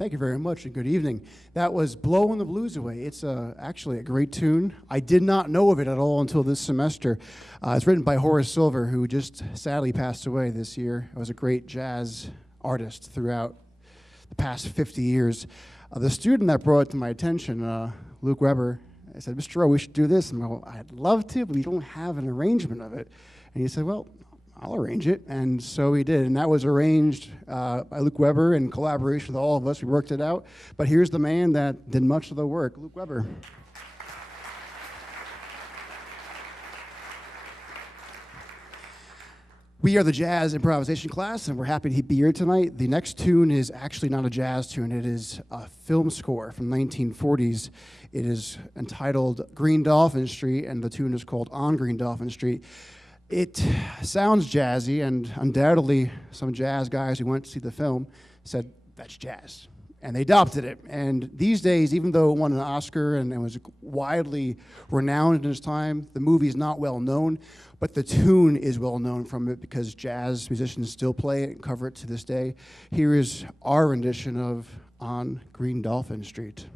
Thank you very much, and good evening. That was Blowing the Blues Away. It's actually a great tune. I did not know of it at all until this semester. It's written by Horace Silver, who just sadly passed away this year. He was a great jazz artist throughout the past 50 years. The student that brought it to my attention, Luke Weber, I said, Mr. Rowe, we should do this. And I go, I'd love to, but we don't have an arrangement of it. And he said, well, I'll arrange it, and so he did, and that was arranged by Luke Weber in collaboration with all of us. We worked it out, but here's the man that did much of the work, Luke Weber. We are the Jazz Improvisation class, and we're happy to be here tonight. The next tune is actually not a jazz tune. It is a film score from the 1940s. It is entitled Green Dolphin Street, and the tune is called On Green Dolphin Street. It sounds jazzy, and undoubtedly some jazz guys who went to see the film said, that's jazz. And they adopted it. And these days, even though it won an Oscar and it was widely renowned in its time, the movie is not well known, but the tune is well known from it because jazz musicians still play it and cover it to this day. Here is our rendition of On Green Dolphin Street.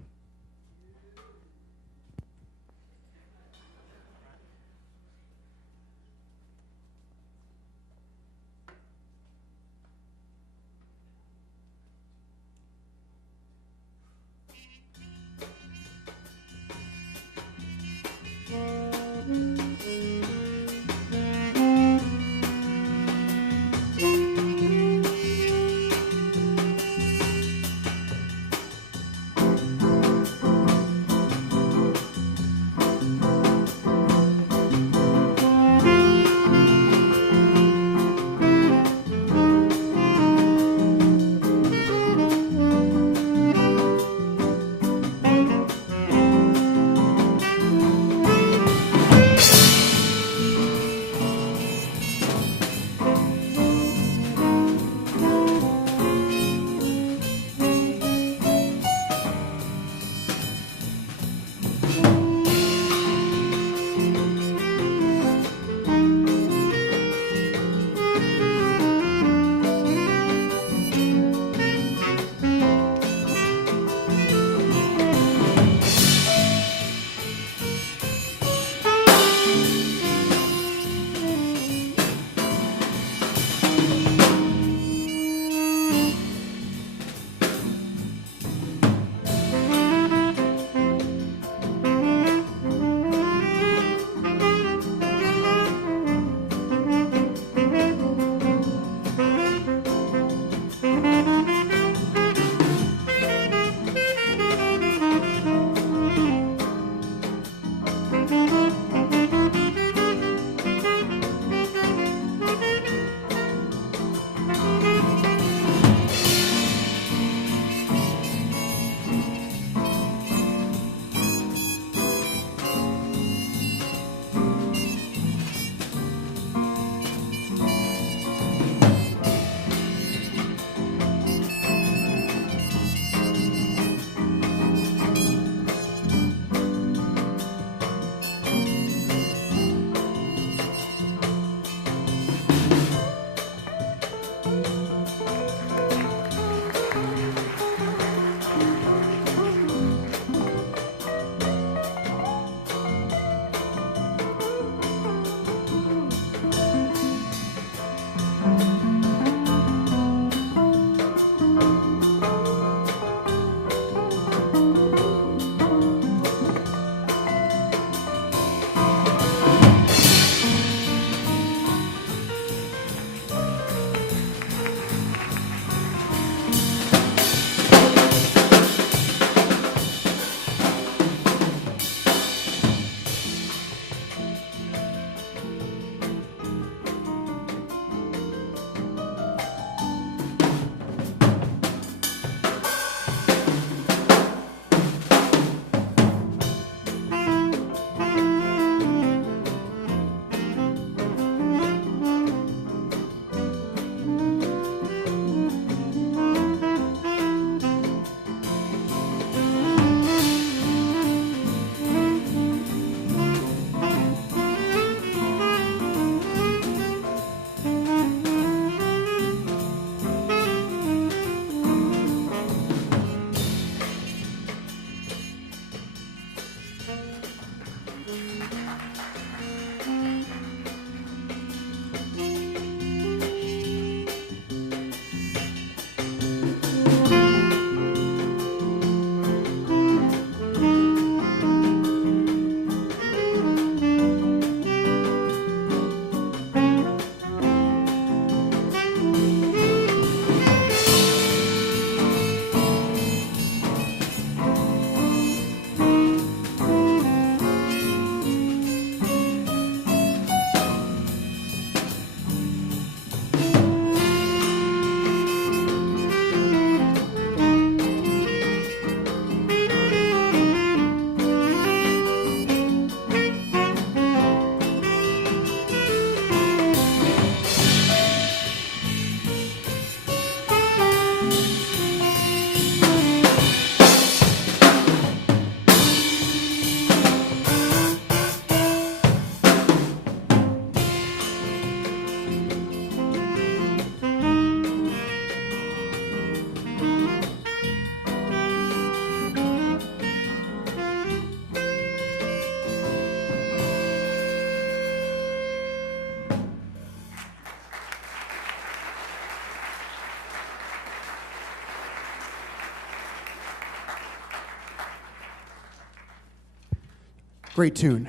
Great tune.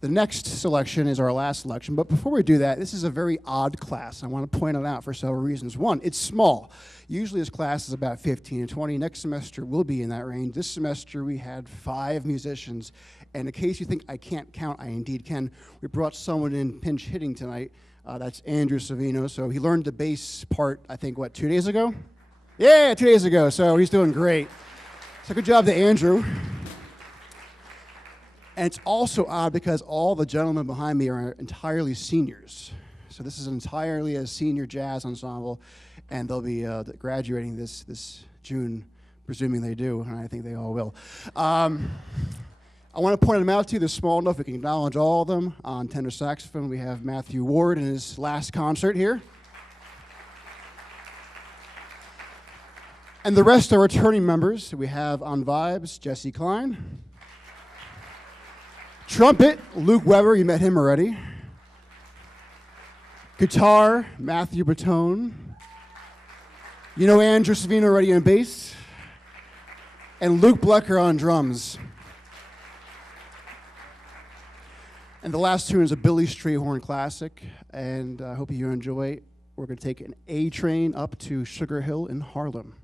The next selection is our last selection, but before we do that, this is a very odd class. I want to point it out for several reasons. One, it's small. Usually this class is about 15 to 20. Next semester will be in that range. This semester we had 5 musicians, and in case you think I can't count, I indeed can. We brought someone in pinch hitting tonight. That's Andrew Savino. So he learned the bass part, I think, 2 days ago? Yeah, 2 days ago, so he's doing great. So good job to Andrew. And it's also odd because all the gentlemen behind me are entirely seniors. So this is entirely a senior jazz ensemble, and they'll be graduating this June, presuming they do, and I think they all will. I want to point them out to you. They're small enough we can acknowledge all of them. On tenor saxophone, we have Matthew Ward in his last concert here. And the rest are returning members. We have on vibes, Jesse Klein. Trumpet, Luke Weber, you met him already. Guitar, Matthew Bertone. You know Andrew Savino already on bass. And Luke Blecker on drums. And the last tune is a Billy Strayhorn classic, and I hope you enjoy it. We're going to take an A train up to Sugar Hill in Harlem.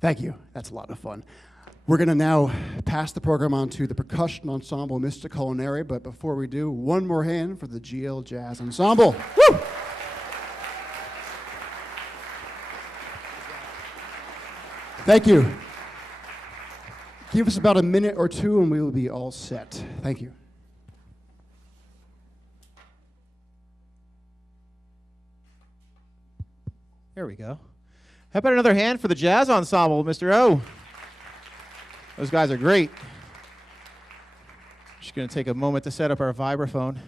Thank you. That's a lot of fun. We're going to now pass the program on to the percussion ensemble, Mr. Culinary. But before we do, one more hand for the GL Jazz Ensemble. Woo! Thank you. Give us about a minute or two and we will be all set. Thank you. There we go. How about another hand for the jazz ensemble, Mr. O? Those guys are great. Just going to take a moment to set up our vibraphone.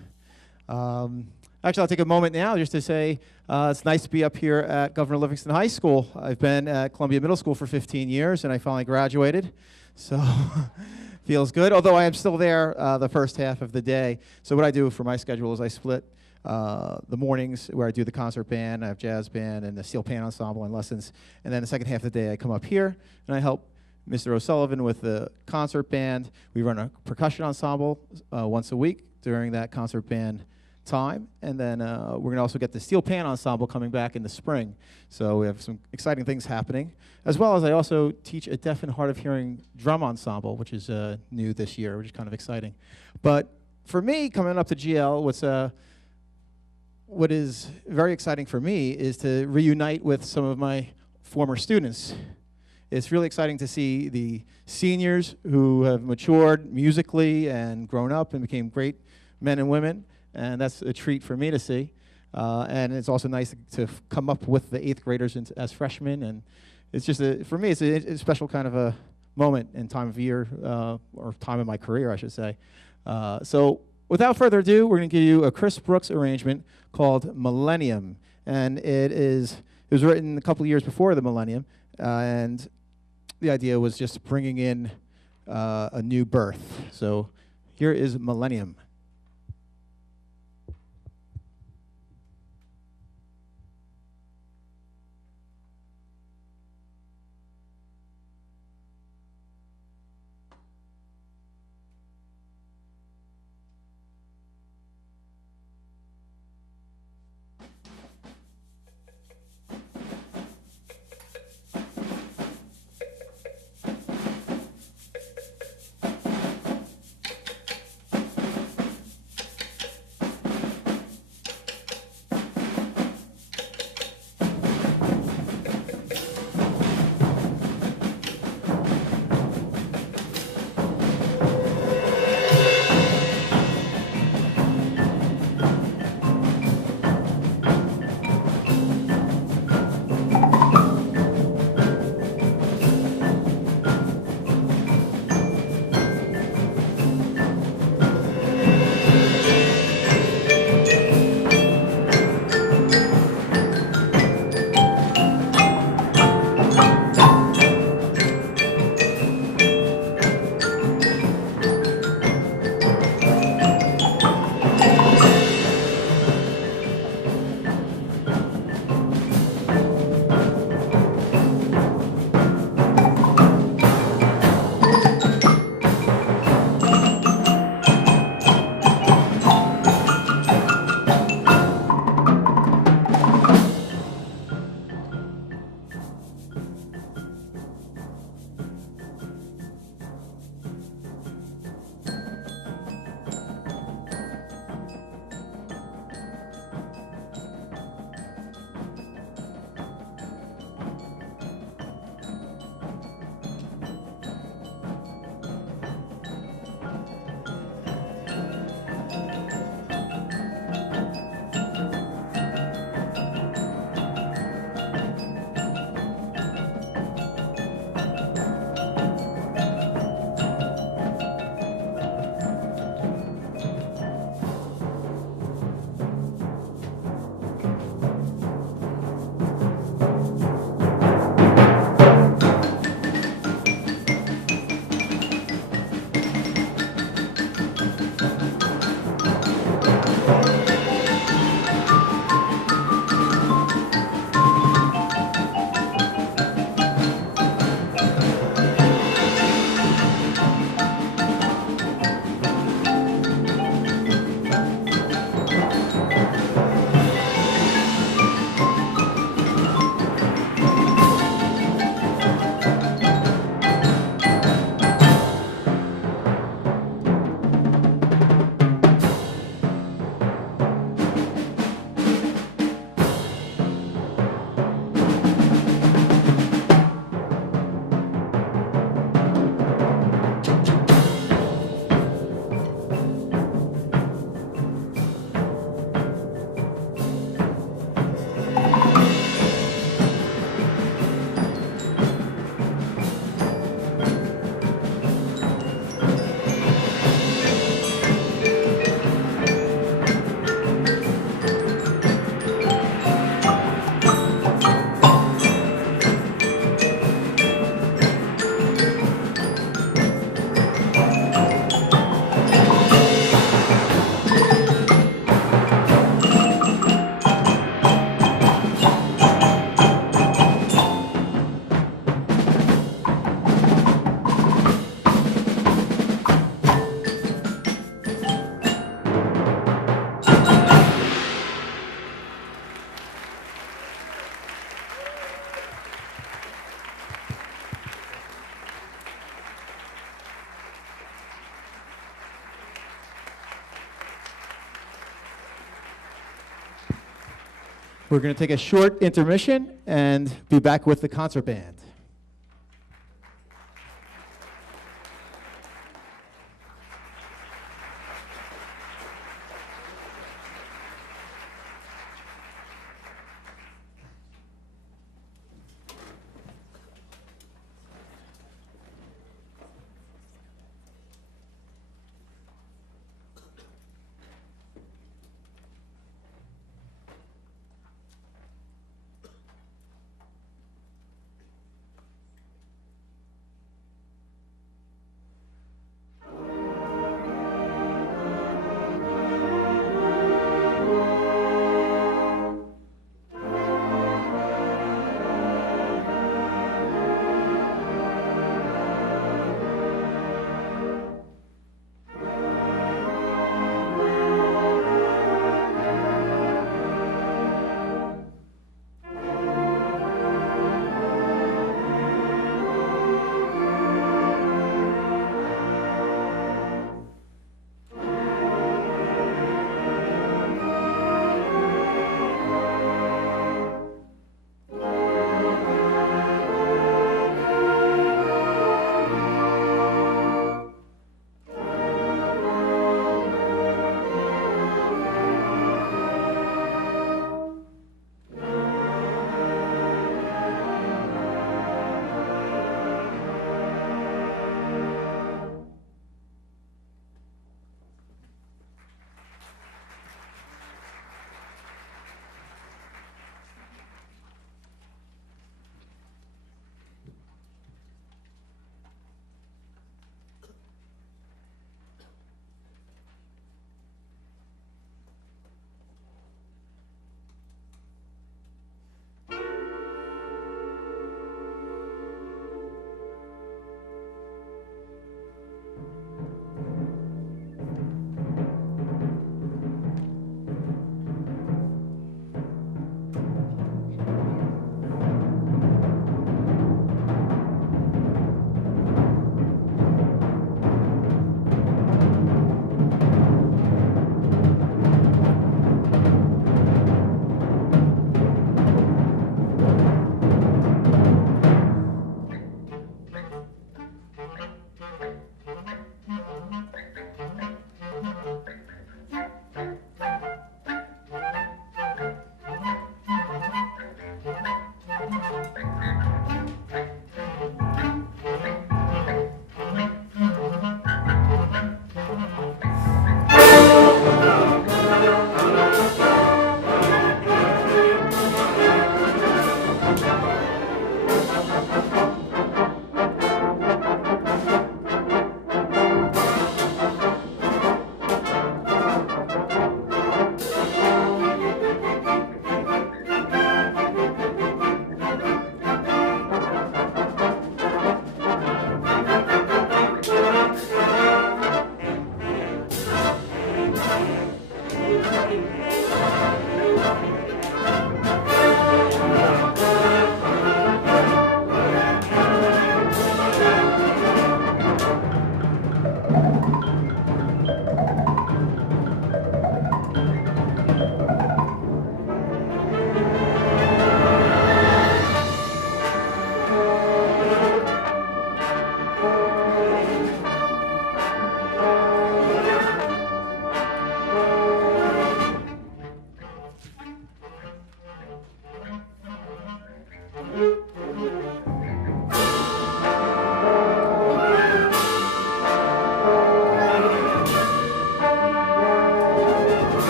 Actually, I'll take a moment now just to say it's nice to be up here at Governor Livingston High School. I've been at Columbia Middle School for 15 years, and I finally graduated. So feels good, although I am still there the first half of the day. So what I do for my schedule is I split the mornings where I do the concert band, I have jazz band and the steel pan ensemble and lessons. And then the second half of the day I come up here and I help Mr. O'Sullivan with the concert band. We run a percussion ensemble once a week during that concert band time. And then we're going to also get the steel pan ensemble coming back in the spring. So we have some exciting things happening. As well as I also teach a deaf and hard of hearing drum ensemble, which is new this year, which is kind of exciting. But for me, coming up to GL, what is very exciting for me is to reunite with some of my former students. It's really exciting to see the seniors who have matured musically and grown up and became great men and women, and that's a treat for me to see. And it's also nice to come up with the 8th graders as freshmen, and it's just, for me, it's a special kind of a moment and time of year, or time of my career, I should say. So without further ado, we're going to give you a Chris Brooks arrangement called Millennium. And it was written a couple of years before the millennium, and the idea was just bringing in a new birth. So here is Millennium. We're going to take a short intermission and be back with the concert band.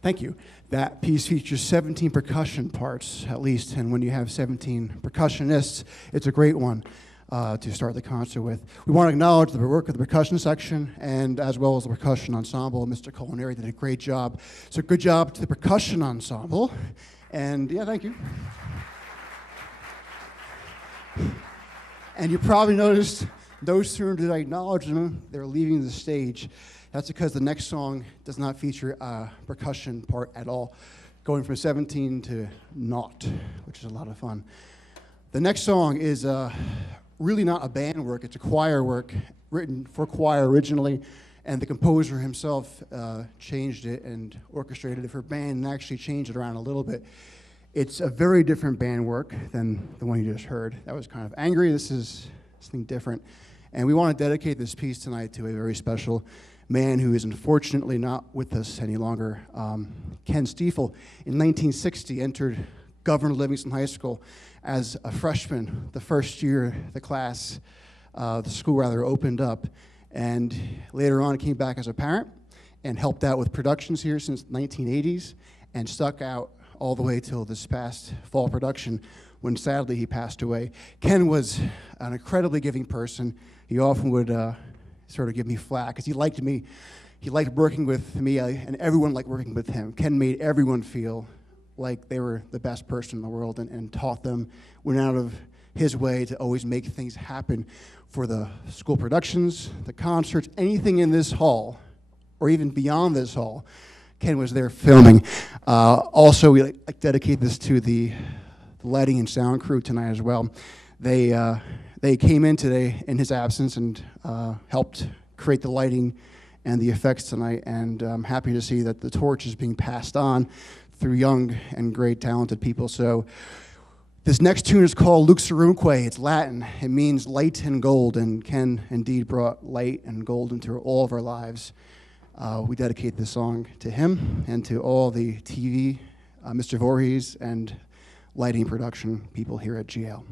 Thank you. That piece features 17 percussion parts, at least, and when you have 17 percussionists, it's a great one to start the concert with. We want to acknowledge the work of the percussion section, and as well as the percussion ensemble. Mr. Culinary did a great job. So good job to the percussion ensemble, and yeah, thank you. And you probably noticed those who did I acknowledge them, they're leaving the stage. That's because the next song does not feature a percussion part at all, going from 17 to naught, which is a lot of fun. The next song is really not a band work, it's a choir work, written for choir originally, and the composer himself changed it and orchestrated it for band and actually changed it around a little bit. It's a very different band work than the one you just heard. That was kind of angry. This is something different. And we want to dedicate this piece tonight to a very special man who is unfortunately not with us any longer. Ken Stiefel, in 1960, entered Governor Livingston High School as a freshman, the first year the school rather opened up. And later on came back as a parent and helped out with productions here since the 1980s and stuck out all the way till this past fall production when sadly he passed away. Ken was an incredibly giving person. He often would sort of give me flack because he liked me. He liked working with me, and everyone liked working with him. Ken made everyone feel like they were the best person in the world and taught them, went out of his way to always make things happen for the school productions, the concerts, anything in this hall, or even beyond this hall. Ken was there filming. Also, we like dedicate this to the the lighting and sound crew tonight as well. They came in today in his absence and helped create the lighting and the effects tonight, and I'm happy to see that the torch is being passed on through young and great talented people. So this next tune is called Luxurumque. It's Latin. It means light and gold, and Ken indeed brought light and gold into all of our lives. We dedicate this song to him and to all the TV, Mr. Voorhees, and lighting production people here at GL.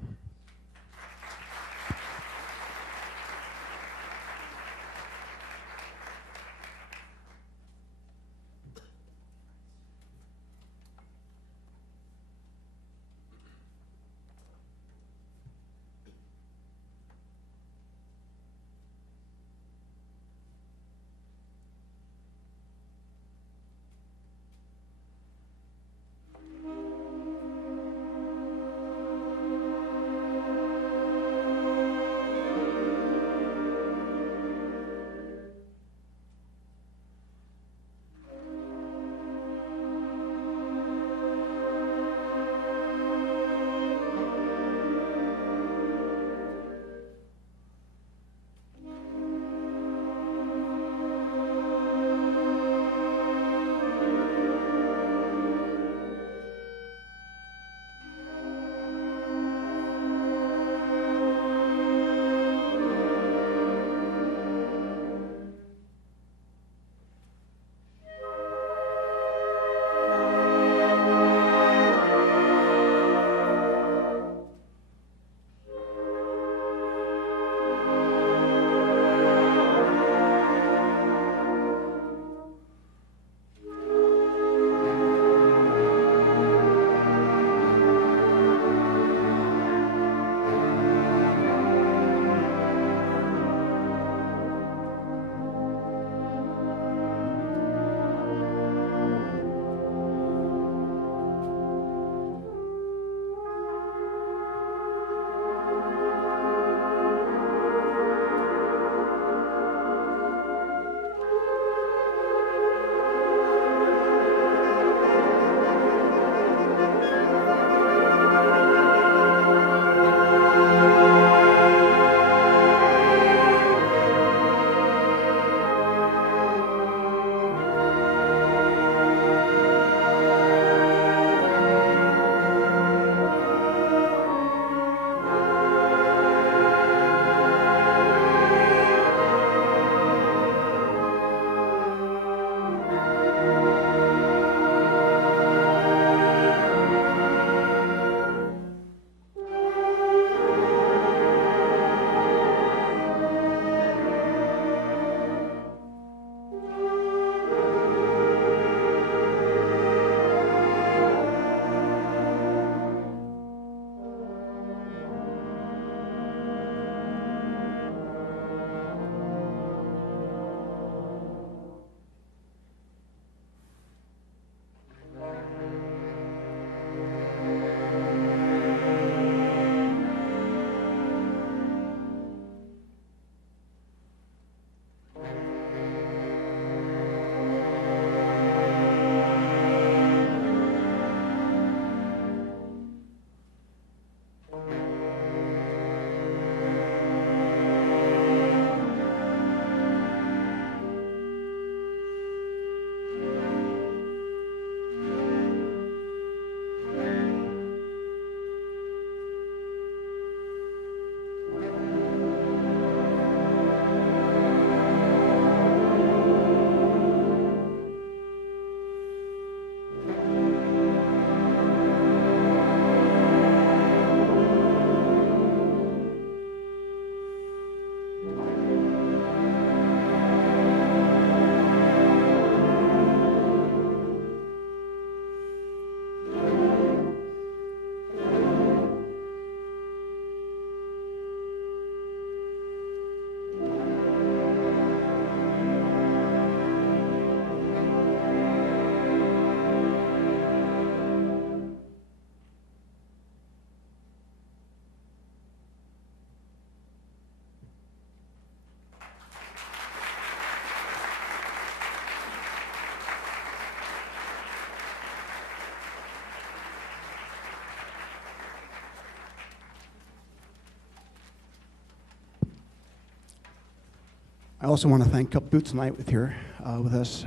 I also want to thank Cup Boots tonight with us.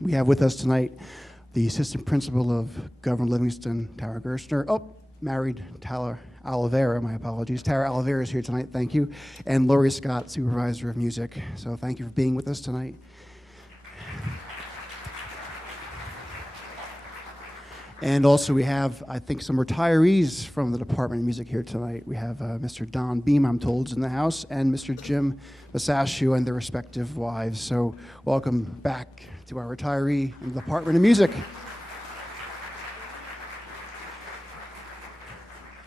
We have with us tonight the assistant principal of Governor Livingston, Tara Gerstner. Oh, married Tara Oliveira, my apologies. Tara Oliveira is here tonight, thank you. And Lori Scott, supervisor of music. So thank you for being with us tonight. And also we have, I think, some retirees from the Department of Music here tonight. We have Mr. Don Beam, I'm told, is in the house, and Mr. Jim Masaccio and their respective wives. So welcome back to our retiree in the Department of Music.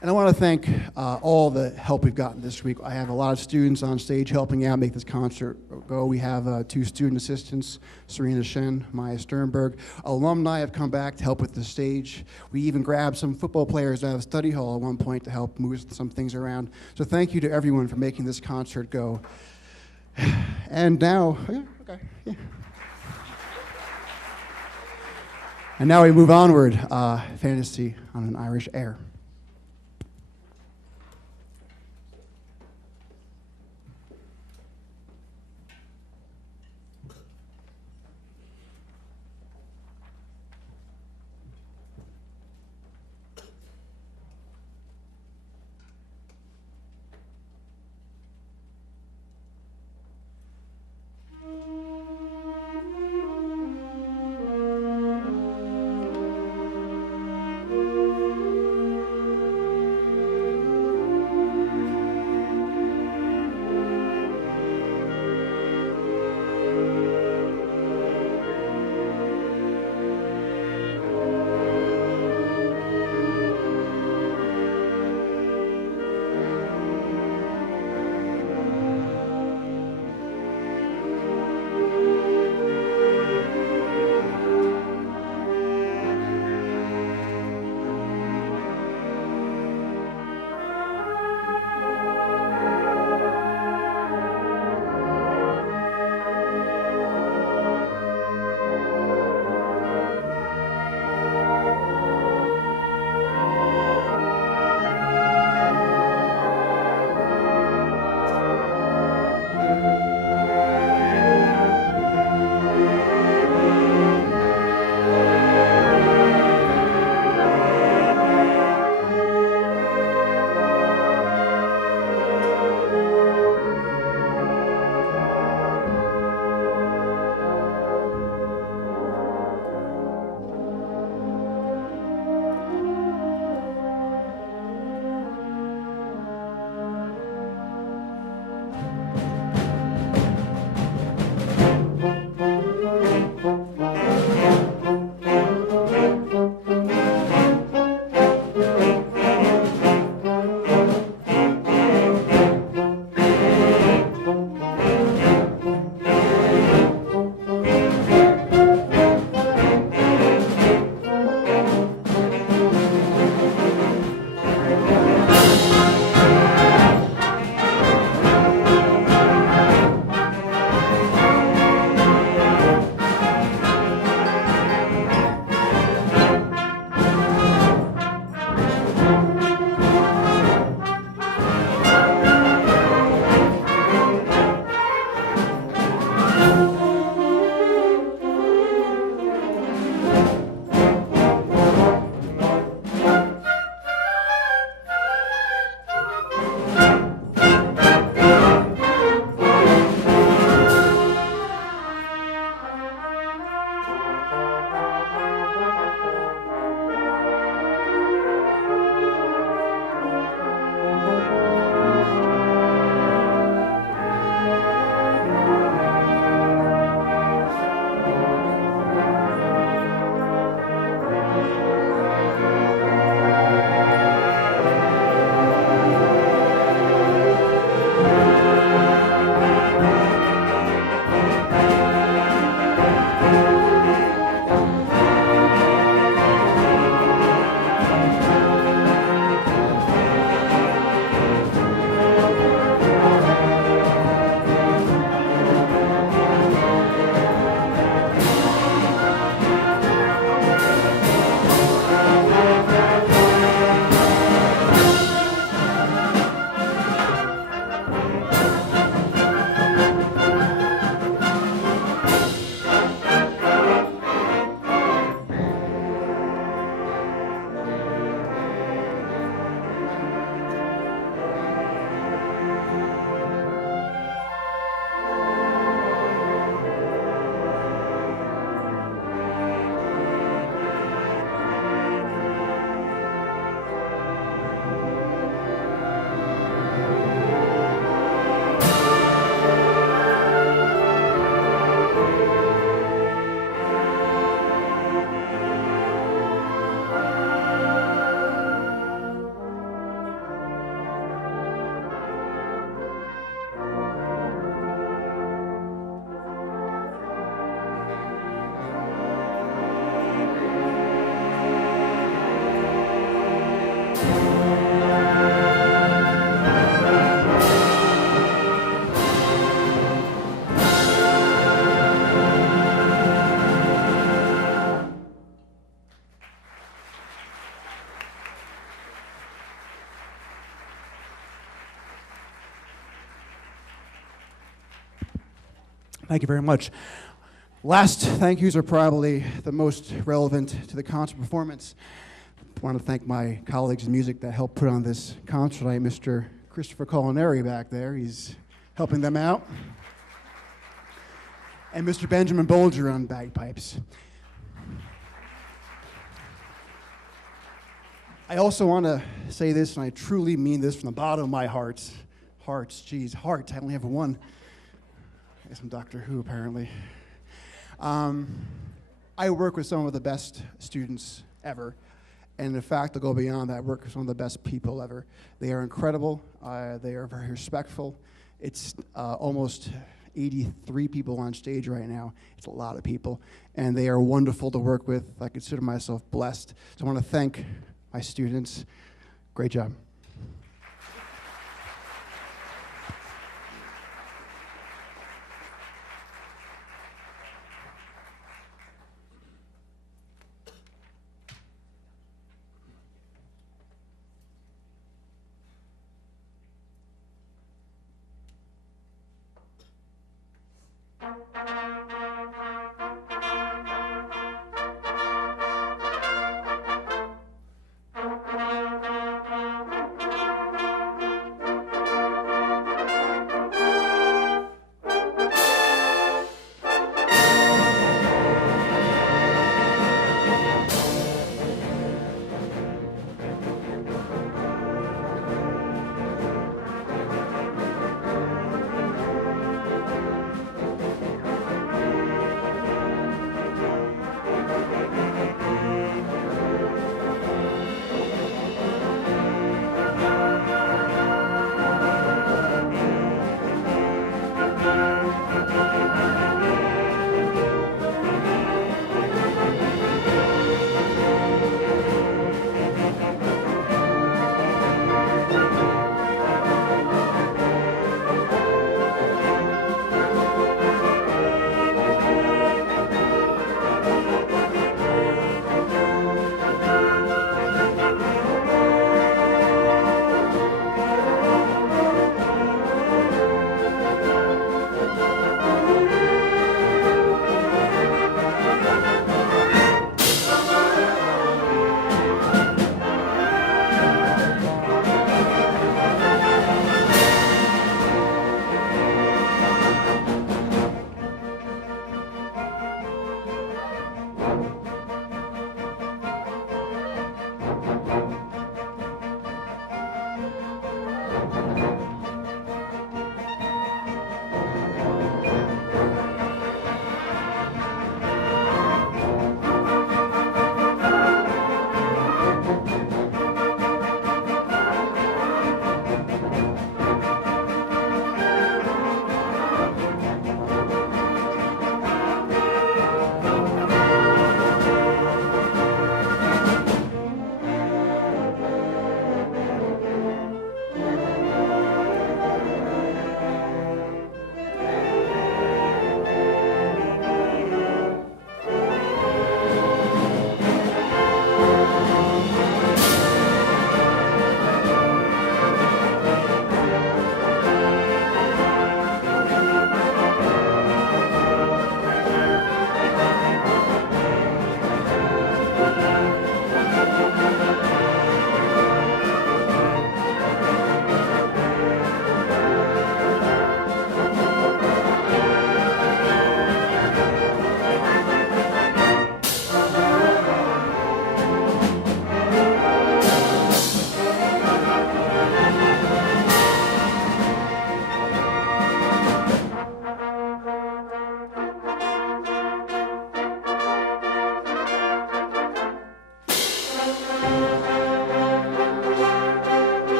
And I want to thank all the help we've gotten this week. I have a lot of students on stage helping out make this concert go. We have 2 student assistants, Serena Shen, Maya Sternberg. Alumni have come back to help with the stage. We even grabbed some football players out of study hall at one point to help move some things around. So thank you to everyone for making this concert go. And now, And now we move onward, Fantasy on an Irish Air. Thank you very much. Last thank yous are probably the most relevant to the concert performance. I want to thank my colleagues in music that helped put on this concert tonight, Mr. Christopher Culinary back there. He's helping them out. And Mr. Benjamin Bolger on bagpipes. I also want to say this, and I truly mean this from the bottom of my heart. Hearts, geez, heart, I only have one. I guess I'm Doctor Who, apparently. I work with some of the best students ever. And in fact, I'll go beyond that. I work with some of the best people ever. They are incredible. They are very respectful. It's almost 83 people on stage right now. It's a lot of people. And they are wonderful to work with. I consider myself blessed. So I want to thank my students. Great job.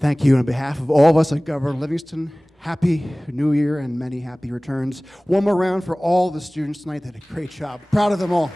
Thank you. On behalf of all of us at Governor Livingston, Happy New Year and many happy returns. One more round for all the students tonight. They did a great job. Proud of them all.